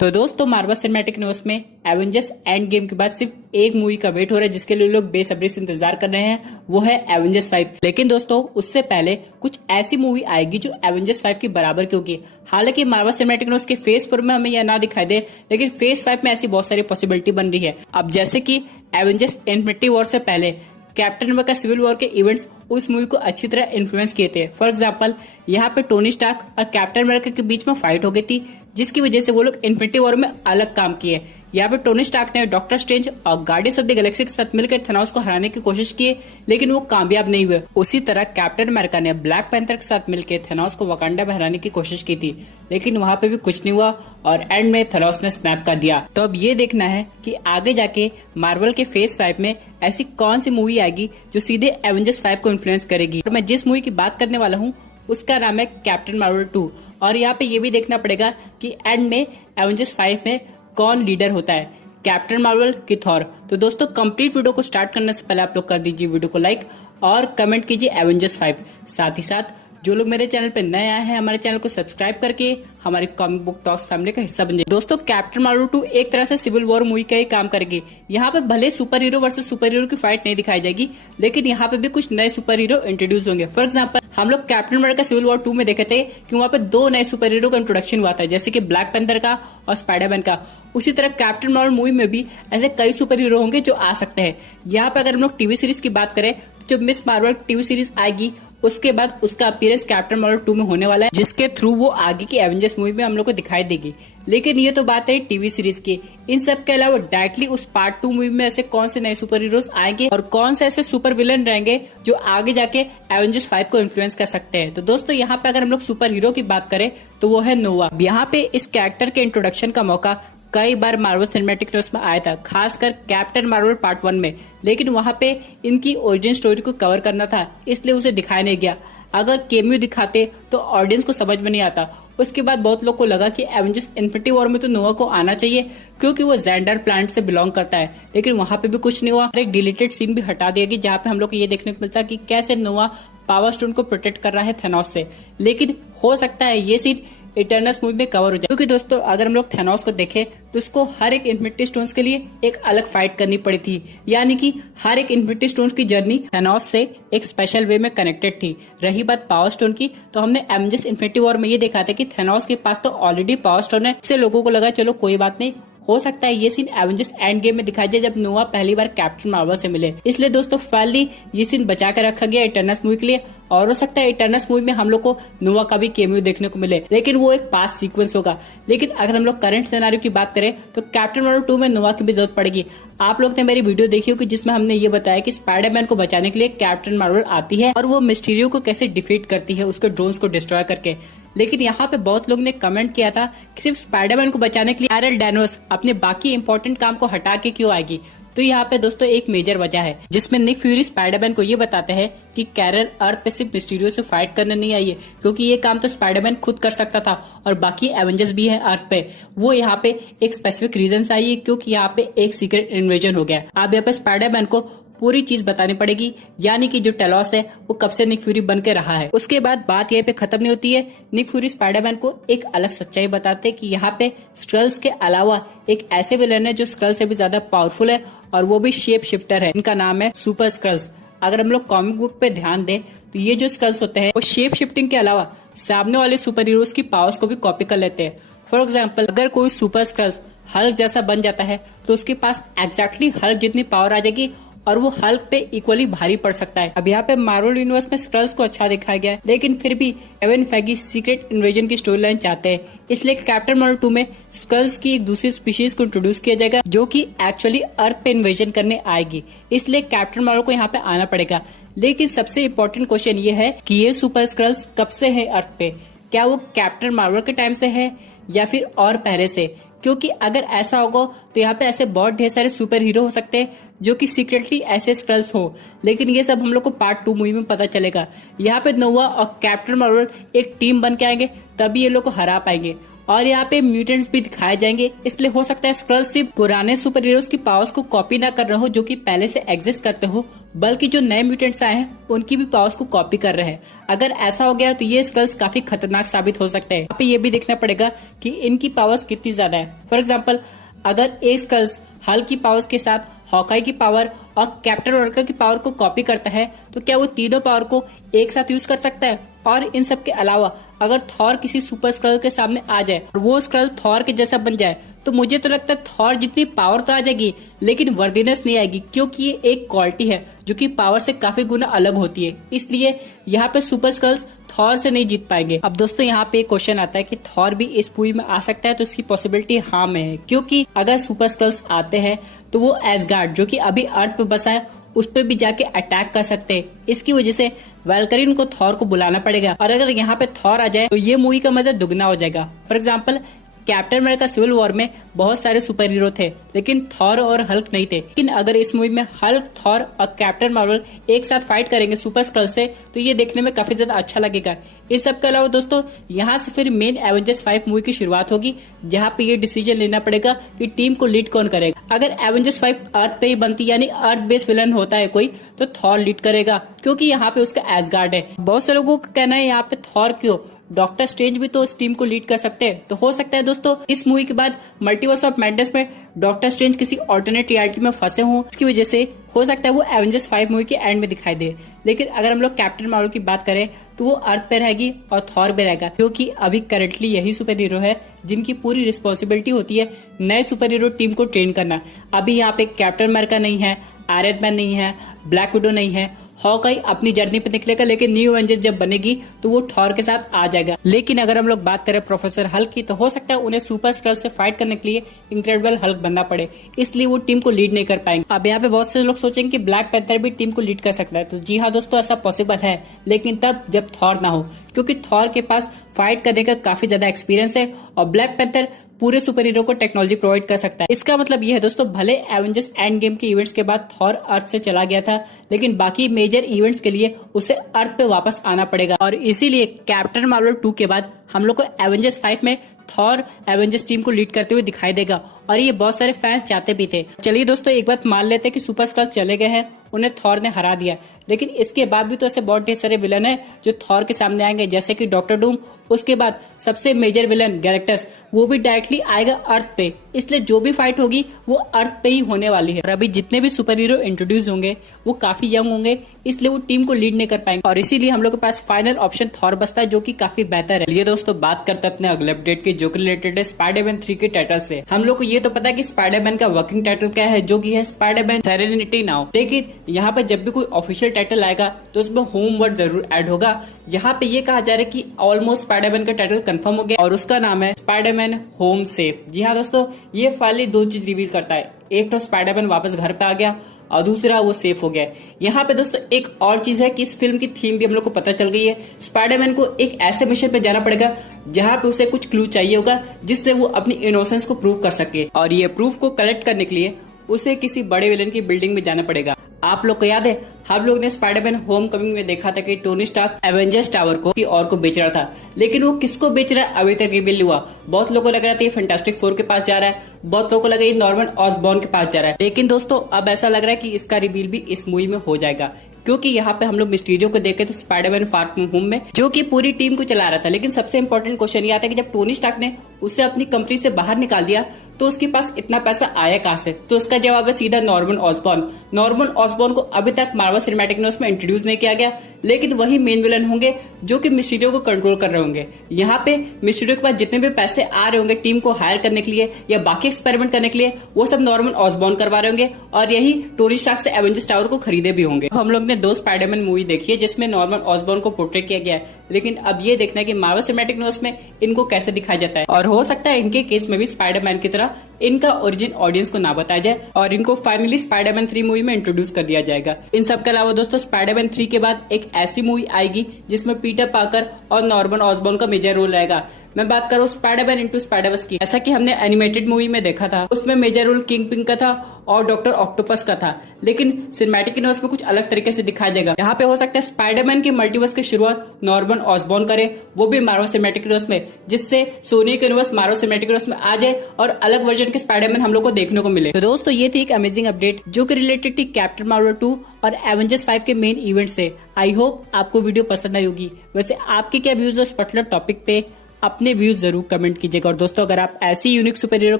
तो दोस्तों Marvel cinematic universe में एवेंजर्स एंड गेम के बाद सिर्फ एक मूवी का वेट हो रहा है जिसके लिए लोग बेसब्री से इंतजार कर रहे हैं, वो है एवेंजर्स 5। लेकिन दोस्तों उससे पहले कुछ ऐसी मूवी आएगी जो एवेंजर्स 5 की बराबर की होगी। हालांकि मार्वल सिनेमैटिक यूनिवर्स के फेज 4 में हमें यह ना दिखाई दे, लेकिन फेज 5 में ऐसी बहुत सारी पॉसिबिलिटी बन रही है। अब जैसे कि एवेंजर्स इन्फिनिटी वॉर से पहले कैप्टन अमेरिका सिविल वॉर के इवेंट्स उस मूवी को अच्छी तरह इन्फ्लुएंस किए थे। फॉर एग्जांपल यहाँ पे टोनी स्टार्क और कैप्टन अमेरिका के बीच में फाइट हो गई थी, जिसकी वजह से वो लोग इन्फिनिटी वॉर में अलग काम किए। यहाँ पे टोनी स्टार्क ने डॉक्टर स्ट्रेंज और गार्डियंस ऑफ द गैलेक्सी के साथ मिलकर थैनोस को हराने की कोशिश की, लेकिन वो कामयाब नहीं हुए। उसी तरह कैप्टन अमेरिका ने ब्लैक पैंथर के साथ मिलकर थैनोस को वकांडा में हराने की कोशिश की थी, लेकिन वहां पे भी कुछ नहीं हुआ और एंड में थैनोस ने स्नैप कर दिया। तो अब ये देखना है कि आगे जाके मार्वल के फेज 5 में ऐसी कौन सी मूवी आएगी जो सीधे एवेंजर्स 5 को इन्फ्लुएंस करेगी। और मैं जिस मूवी की बात करने वाला हूँ उसका नाम है कैप्टन मार्वल 2। और यहाँ पे ये भी देखना पड़ेगा कि एंड में एवेंजर्स 5 में कौन लीडर होता है, कैप्टन मार्वल की थॉर। तो दोस्तों कंप्लीट वीडियो को स्टार्ट करने से पहले आप लोग कर दीजिए वीडियो को लाइक और कमेंट कीजिए एवेंजर्स 5। साथ ही साथ जो लोग मेरे चैनल पे नए आए हैं हमारे चैनल को सब्सक्राइब करके हमारी कॉमिक बुक टॉक्स फैमिली का हिस्सा बन जाए। दोस्तों कैप्टन मार्वल 2 एक तरह से सिविल वॉर मूवी का ही काम करेगी। यहाँ पे भले super hero versus super hero की फाइट नहीं दिखाई जाएगी, लेकिन यहाँ पे भी कुछ नए सुपर हीरो इंट्रोड्यूस होंगे। फॉर एग्जाम्पल हम लोग कैप्टन अमेरिका सिविल वॉर 2 में देखे थे कि वहाँ पे 2 नए सुपर हीरो का इंट्रोडक्शन हुआ था, जैसे कि ब्लैक पैंथर का और स्पाइडरमैन का। उसी तरह कैप्टन मार्वल मूवी में भी ऐसे कई सुपर हीरो होंगे जो आ सकते हैं। यहाँ पे अगर हम लोग टीवी सीरीज की बात करें तो जब मिस मार्वल टीवी सीरीज आएगी उसके बाद उसका अपीयरेंस कैप्टन मार्वल 2 में होने वाला है, जिसके थ्रू वो आगे की एवेंजर्स मूवी में हम लोग को दिखाई देगी। लेकिन ये तो बात है टीवी सीरीज की। इन सब के अलावा डायरेक्टली उस पार्ट 2 मूवी में ऐसे कौन से नए सुपर हीरोज आएंगे और कौन से ऐसे सुपर विलन रहेंगे जो आगे जाके एवेंजर्स 5 को इन्फ्लुएंस कर सकते हैं। तो दोस्तों यहाँ पे अगर हम लोग सुपर हीरो की बात करें तो वो है नोवा। यहाँ पे इस कैरेक्टर के इंट्रोडक्शन का मौका कई बार मार्वल सिनेमैटिक यूनिवर्स में आया था, खासकर कैप्टन मार्वल पार्ट 1 में, लेकिन वहां पे इनकी ओरिजिन स्टोरी को कवर करना था, इसलिए उसे दिखाया नहीं गया। अगर केमियो दिखाते तो ऑडियंस को समझ में नहीं आता। उसके बाद बहुत लोग को लगा कि एवेंजर्स इन्फिनिटी वॉर में तो नोवा को आना चाहिए क्योंकि वो जेंडर प्लैनेट से बिलोंग करता है, लेकिन वहां पे भी कुछ नहीं हुआ। एक डिलीटेड सीन भी हटा दिया गया जहाँ पे हम लोग को ये देखने को मिलता है कि कैसे नोवा पावर स्टोन को प्रोटेक्ट कर रहा है थैनोस से। लेकिन हो सकता है ये सीन इटर्नल्स मूवी में कवर हो जाए, क्योंकि दोस्तों अगर हम लोग थैनोस को देखें तो उसको हर एक इन्फिनिटी स्टोन्स के लिए एक अलग फाइट करनी पड़ी थी, यानी कि हर एक इन्फिनिटी स्टोन्स की जर्नी थैनोस से एक स्पेशल वे में कनेक्टेड थी। रही बात पावर स्टोन की, तो हमने एवेंजर्स इन्फिनिटी वॉर में ये देखा था कि थैनोस के पास तो ऑलरेडी पावर स्टोन है, इससे लोगों को लगा चलो कोई बात नहीं, हो सकता है ये सीन एवेंजर्स एंड गेम में दिखाई जाए जब नोवा पहली बार कैप्टन मार्वल से मिले। इसलिए दोस्तों फाइनली ये सीन बचा कर रखा गया इटर्नल्स मूवी के लिए, और हो सकता है इटर्नल्स मूवी में हम लोग को नोवा का भी केमियो देखने को मिले, लेकिन वो एक पास सीक्वेंस होगा। लेकिन अगर हम लोग करंट सिनेरियो की बात करें तो कैप्टन मार्वल 2 में नोवा की भी जरूरत पड़ेगी। आप लोग ने मेरी वीडियो देखी होगी जिसमें हमने ये बताया कि स्पाइडरमैन को बचाने के लिए कैप्टन मार्वल आती है और वो मिस्टीरियो को कैसे डिफीट करती है उसके ड्रोन्स को डिस्ट्रॉय करके। लेकिन यहाँ पे बहुत लोग ने कमेंट किया था कि सिर्फ स्पाइडरमैन को बचाने के लिए कैरल डैनवर्स अपने बाकी इंपॉर्टेंट काम को हटा के क्यों आएगी। तो यहाँ पे दोस्तों एक मेजर वजह है जिसमें निक फ्यूरी स्पाइडरमैन को ये बताते हैं कि कैरल अर्थ पे सिर्फ मिस्टीरियो से फाइट करने नहीं आई है, क्योंकि ये काम तो स्पाइडरमैन खुद कर सकता था और बाकी एवेंजर्स भी है अर्थ पे। वो यहाँ पे एक स्पेसिफिक रीजन से आई है क्योंकि यहाँ पे एक सीक्रेट इन्वेजन हो गया। अब यहाँ पे स्पाइडरमैन को पूरी चीज बतानी पड़ेगी, यानी कि जो टेलॉस है वो कब से निक फ्यूरी बन के रहा है। उसके बाद बात यहीं पे खत्म नहीं होती है। निक फ्यूरी स्पाइडरमैन को एक अलग सच्चाई बताते हैं कि यहाँ पे स्क्रल्स के अलावा एक ऐसे विलन है जो स्क्रल से भी ज्यादा पावरफुल है और वो भी शेप शिफ्टर है। इनका नाम है सुपर स्क्रल्स। अगर हम लोग कॉमिक बुक पे ध्यान दें तो ये जो स्क्रल्स होते हैं वो शेप शिफ्टिंग के अलावा सामने वाले सुपर हीरोज की पावर्स को भी कॉपी कर लेते हैं। फॉर एग्जाम्पल अगर कोई सुपर स्क्रल्स हल्क जैसा बन जाता है तो उसके पास एग्जैक्टली हल्क जितनी पावर आ जाएगी और वो हल्क पे इक्वली भारी पड़ सकता है। अब यहाँ पे मार्वल यूनिवर्स में स्क्रल्स को अच्छा दिखाया गया है, लेकिन फिर भी केविन फेगी सीक्रेट इन्वेजन की स्टोरी लाइन चाहते हैं, इसलिए कैप्टन मार्वल 2 में स्क्रल्स की एक दूसरी स्पीशीज को इंट्रोड्यूस किया जाएगा जो कि एक्चुअली अर्थ पे इन्वेजन करने आएगी। इसलिए कैप्टन मार्वल को यहाँ पे आना पड़ेगा। लेकिन सबसे इम्पोर्टेंट क्वेश्चन ये है कि ये सुपर स्क्रल्स कब से है अर्थ पे, क्या वो कैप्टन मार्वल के टाइम से है या फिर और पहले से? क्योंकि अगर ऐसा होगा तो यहाँ पे ऐसे बहुत ढेर सारे सुपर हीरो हो सकते हैं जो कि सीक्रेटली ऐसे स्क्रल्स हो, लेकिन ये सब हम लोग को पार्ट 2 मूवी में पता चलेगा। यहाँ पे नोवा और कैप्टन मार्वल एक टीम बन के आएंगे तभी ये लोग को हरा पाएंगे। और यहाँ पे म्यूटेंट्स भी दिखाए जाएंगे, इसलिए हो सकता है स्क्रल्स सिर्फ पुराने सुपर हीरोज की पावर्स को कॉपी ना कर रहे हो जो कि पहले से एग्जिस्ट करते हो, बल्कि जो नए म्यूटेंट्स आए हैं उनकी भी पावर्स को कॉपी कर रहे हैं। अगर ऐसा हो गया तो ये स्क्रल्स काफी खतरनाक साबित हो सकते हैं। यहाँ पे ये भी देखना पड़ेगा कि इनकी पावर्स कितनी ज्यादा है। फॉर एग्जाम्पल, अगर एक स्क्रल्स हल्क की पावर्स के साथ हॉकाई की पावर और कैप्टन अमेरिका की पावर को कॉपी करता है तो क्या वो तीनों पावर को एक साथ यूज कर सकता है? और इन सब के अलावा अगर थॉर किसी सुपर स्क्रल के सामने आ जाए और वो स्क्रल थॉर के जैसा बन जाए तो मुझे तो लगता है थॉर जितनी पावर तो आ जाएगी लेकिन वर्दीनेस नहीं आएगी, क्योंकि ये एक क्वालिटी है जो कि पावर से काफी गुना अलग होती है। इसलिए यहाँ पे सुपर स्क्रल्स थॉर से नहीं जीत पाएंगे। अब दोस्तों यहाँ पे एक क्वेश्चन आता है कि थॉर भी इस मूवी में आ सकता है, तो इसकी पॉसिबिलिटी हाँ में है, क्योंकि अगर सुपर स्क्रल्स आते हैं तो वो एसगार्ड जो कि अभी अर्थ पे बसा है उस पे भी जाके अटैक कर सकते हैं। इसकी वजह से वैल्करिन को थॉर को बुलाना पड़ेगा, और अगर यहाँ पे थॉर आ जाए तो ये मूवी का मजा दुगना हो जाएगा। For example, captain America civil war में बहुत सारे सुपर हीरो थे लेकिन थॉर और हल्क नहीं थे, लेकिन अगर इस मूवी में हल्क, थॉर और कैप्टन मार्वल एक साथ फाइट करेंगे सुपर स्क्रल से तो ये देखने में काफी ज्यादा अच्छा लगेगा। इस सब के अलावा दोस्तों यहाँ से फिर मेन एवेंजर्स 5 मूवी की शुरुआत होगी, जहाँ पे ये डिसीजन लेना पड़ेगा कि टीम को लीड कौन करेगा। अगर एवेंजर्स 5 अर्थ पे ही बनती यानी अर्थ बेस्ड विलन होता है कोई तो थॉर लीड करेगा, क्योंकि यहाँ पे उसका एसगार्ड है। बहुत से लोगों का कहना है यहाँ पे थॉर क्यों, डॉक्टर स्ट्रेंज भी तो इस टीम को लीड कर सकते हैं। तो हो सकता है दोस्तों इस मूवी के बाद मल्टीवर्स ऑफ मैडनेस में डॉक्टर स्ट्रेंज किसी ऑल्टरनेट रियलिटी में फंसे हों, इसकी वजह से हो सकता है वो एवेंजर्स 5 मूवी के एंड में दिखाई दे। लेकिन अगर हम लोग कैप्टन मार्वल की बात करें तो वो अर्थ पे रहेगी और थॉर पे रहेगा, क्योंकि अभी करंटली यही सुपर हीरो है जिनकी पूरी रिस्पॉन्सिबिलिटी होती है नए सुपर हीरो टीम को ट्रेन करना। अभी यहाँ पे कैप्टन अमेरिका नहीं है, आयरन मैन नहीं है, ब्लैक विडो नहीं है, हॉकाई अपनी जर्नी पे निकलेगा, लेकिन न्यू एवेंजर्स जब बनेगी तो वो थॉर के साथ आ जाएगा। लेकिन अगर हम लोग बात करें प्रोफेसर हल्क की तो हो सकता है उन्हें सुपर स्क्रल से फाइट करने के लिए इनक्रेडिबल हल्क बनना पड़े, इसलिए वो टीम को लीड नहीं कर पाएंगे। अब यहाँ पे बहुत से लोग सोचेंगे कि ब्लैक पैंथर भी टीम को लीड कर सकता है, तो जी हाँ दोस्तों ऐसा पॉसिबल है, लेकिन तब जब थॉर ना हो, क्योंकि थॉर के पास फाइट करने का काफी ज्यादा एक्सपीरियंस है और ब्लैक पैंथर पूरे सुपर हीरो को टेक्नोलॉजी प्रोवाइड कर सकता है। इसका मतलब यह है दोस्तों, भले एवेंजर्स एंड गेम के इवेंट्स के बाद थॉर अर्थ से चला गया था, लेकिन बाकी मेजर इवेंट्स के लिए उसे अर्थ पे वापस आना पड़ेगा, और इसीलिए कैप्टन मार्वल 2 के बाद हम लोग को एवेंजर्स 5 में थॉर एवेंजर्स टीम को लीड करते हुए दिखाई देगा, और ये बहुत सारे फैंस चाहते भी थे। चलिए दोस्तों एक बात मान लेते हैं कि सुपर स्क्रल चले गए हैं, उन्हें थॉर ने हरा दिया, लेकिन इसके बाद भी तो ऐसे बहुत ढेर सारे विलन है जो थॉर के सामने आएंगे, जैसे कि डॉक्टर डूम। उसके बाद सबसे मेजर विलन गैलेक्टस, वो भी डायरेक्टली आएगा अर्थ पे, इसलिए जो भी फाइट होगी वो अर्थ पे ही होने वाली है। और अभी जितने भी सुपर हीरो इंट्रोड्यूस होंगे वो काफी यंग होंगे, इसलिए वो टीम को लीड नहीं कर पाएंगे, और इसीलिए हम लोग के पास फाइनल ऑप्शन थॉर बचता है, जो कि काफी बेहतर है। ये दोस्तों बात करते हैं अपने अगले अपडेट की, जो कि रिलेटेड है स्पाइडरमैन 3 के टाइटल से। हम लोग को ये तो पता है कि स्पाइडरमैन का वर्किंग टाइटल क्या है, जो कि है स्पाइडरमैन सेरेनिटी नाउ, लेकिन यहाँ पे जब भी कोई ऑफिशियल टाइटल आएगा तो उसमें होम वर्ड जरूर ऐड होगा। यहाँ पे ये कहा जा रहा है कि ऑलमोस्ट स्पाइडरमैन का टाइटल कंफर्म हो गया और उसका नाम है स्पाइडरमैन होम सेफ। जी हाँ दोस्तों, ये फाइनली 2 चीज रिवील करता है, एक तो स्पाइडरमैन वापस घर पे आ गया और दूसरा वो सेफ हो गया। यहाँ पे दोस्तों एक और चीज है कि इस फिल्म की थीम भी हम लोग को पता चल गई है। स्पाइडरमैन को एक ऐसे मिशन पे जाना पड़ेगा जहाँ पे उसे कुछ क्लू चाहिए होगा जिससे वो अपनी इनोसेंस को प्रूव कर सके, और ये प्रूफ को कलेक्ट करने के लिए उसे किसी बड़े विलन की बिल्डिंग में जाना पड़ेगा। आप लोग को याद है हम लोग ने स्पाइडरमैन होम कमिंग में देखा था कि टोनी स्टार्क एवेंजर्स टावर को और को बेच रहा था, लेकिन वो किसको बेच रहा है अभी तक रिवील नहीं हुआ। बहुत लोगों को लग रहा था ये फैंटास्टिक 4 के पास जा रहा है, बहुत लोगों को लगा ये नॉर्मन ऑसबॉर्न के पास जा रहा है, लेकिन दोस्तों अब ऐसा लग रहा है कि इसका रिवील भी इस मूवी में हो जाएगा, क्योंकि यहाँ पे हम लोग मिस्टीरियो को देखे तो स्पाइडरमैन फार फ्रॉम होम में जो कि पूरी टीम को चला रहा था। लेकिन सबसे इंपॉर्टेंट क्वेश्चन ये आता है कि जब टोनी स्टार्क ने उसे अपनी कंपनी से बाहर निकाल दिया तो उसके पास इतना पैसा आया कहां से? तो उसका जवाब है सीधा नॉर्मन ऑसबॉर्न। नॉर्मन ऑसबॉर्न को अभी तक मार्वल सिनेमैटिक यूनिवर्स में इंट्रोड्यूस नहीं किया गया, लेकिन वही मेन विलन होंगे जो कि मिस्टीरियो को कंट्रोल कर रहे होंगे। यहाँ पे मिस्टीरियो के पास जितने भी पैसे आ रहे होंगे टीम को हायर करने के लिए या बाकी एक्सपेरिमेंट करने के लिए, वो सब नॉर्मन ऑसबॉर्न करवा रहे होंगे, और यही टोनी स्टार्क से एवेंजर्स टावर को खरीदे भी होंगे। हम लोग ने 2 स्पाइडरमैन मूवी देखी है जिसमें नॉर्मन ऑसबॉर्न को पोर्ट्रेट किया गया है, लेकिन अब ये देखना है कि मार्वल सिनेमैटिक यूनिवर्स में इनको कैसे दिखाया जाता है, और हो सकता है इनके केस में भी स्पाइडरमैन की तरह इनका ओरिजिन ऑडियंस को ना बताया जाए और इनको फाइनली स्पाइडरमैन 3 मूवी में इंट्रोड्यूस कर दिया जाएगा। इन सब के अलावा दोस्तों स्पाइडरमैन 3 के बाद एक ऐसी मूवी आएगी जिसमें पीटर पार्कर और नॉर्मन ऑसबॉर्न का मेजर रोल रहेगा। मैं बात करूं स्पाइडरमैन इनटू स्पाइडरवर्स की। ऐसा कि हमने एनिमेटेड मूवी में देखा था, उसमें मेजर रोल किंग पिन का था और डॉक्टर ऑक्टोपस का था, लेकिन सिनेमैटिक यूनिवर्स में कुछ अलग तरीके से दिखाया जाएगा। यहाँ पे हो सकता है स्पाइडरमैन की मल्टीवर्स की शुरुआत नॉर्मन ऑसबॉर्न करे, वो भी मार्वल सिनेमैटिक यूनिवर्स में, जिससे सोनी का यूनिवर्स मार्वल सिनेमैटिक यूनिवर्स में आ जाए और अलग वर्जन के स्पाइडरमैन हम लोग को देखने को मिले। तो दोस्तों ये थी एक अमेजिंग अपडेट जो कि रिलेटेड थी कैप्टन मार्वल 2 और एवेंजर्स 5 के मेन इवेंट से। आई होप आपको वीडियो पसंद आई होगी। वैसे आपके क्या व्यूज है इस पर्टिकुलर टॉपिक पे, अपने व्यूज जरूर कमेंट कीजिएगा। और दोस्तों अगर आप ऐसी unique super hero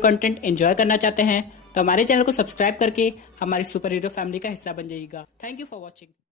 content enjoy करना चाहते हैं तो हमारे चैनल को सब्सक्राइब करके हमारी सुपर हीरो फैमिली का हिस्सा बन जाइएगा। Thank you for watching.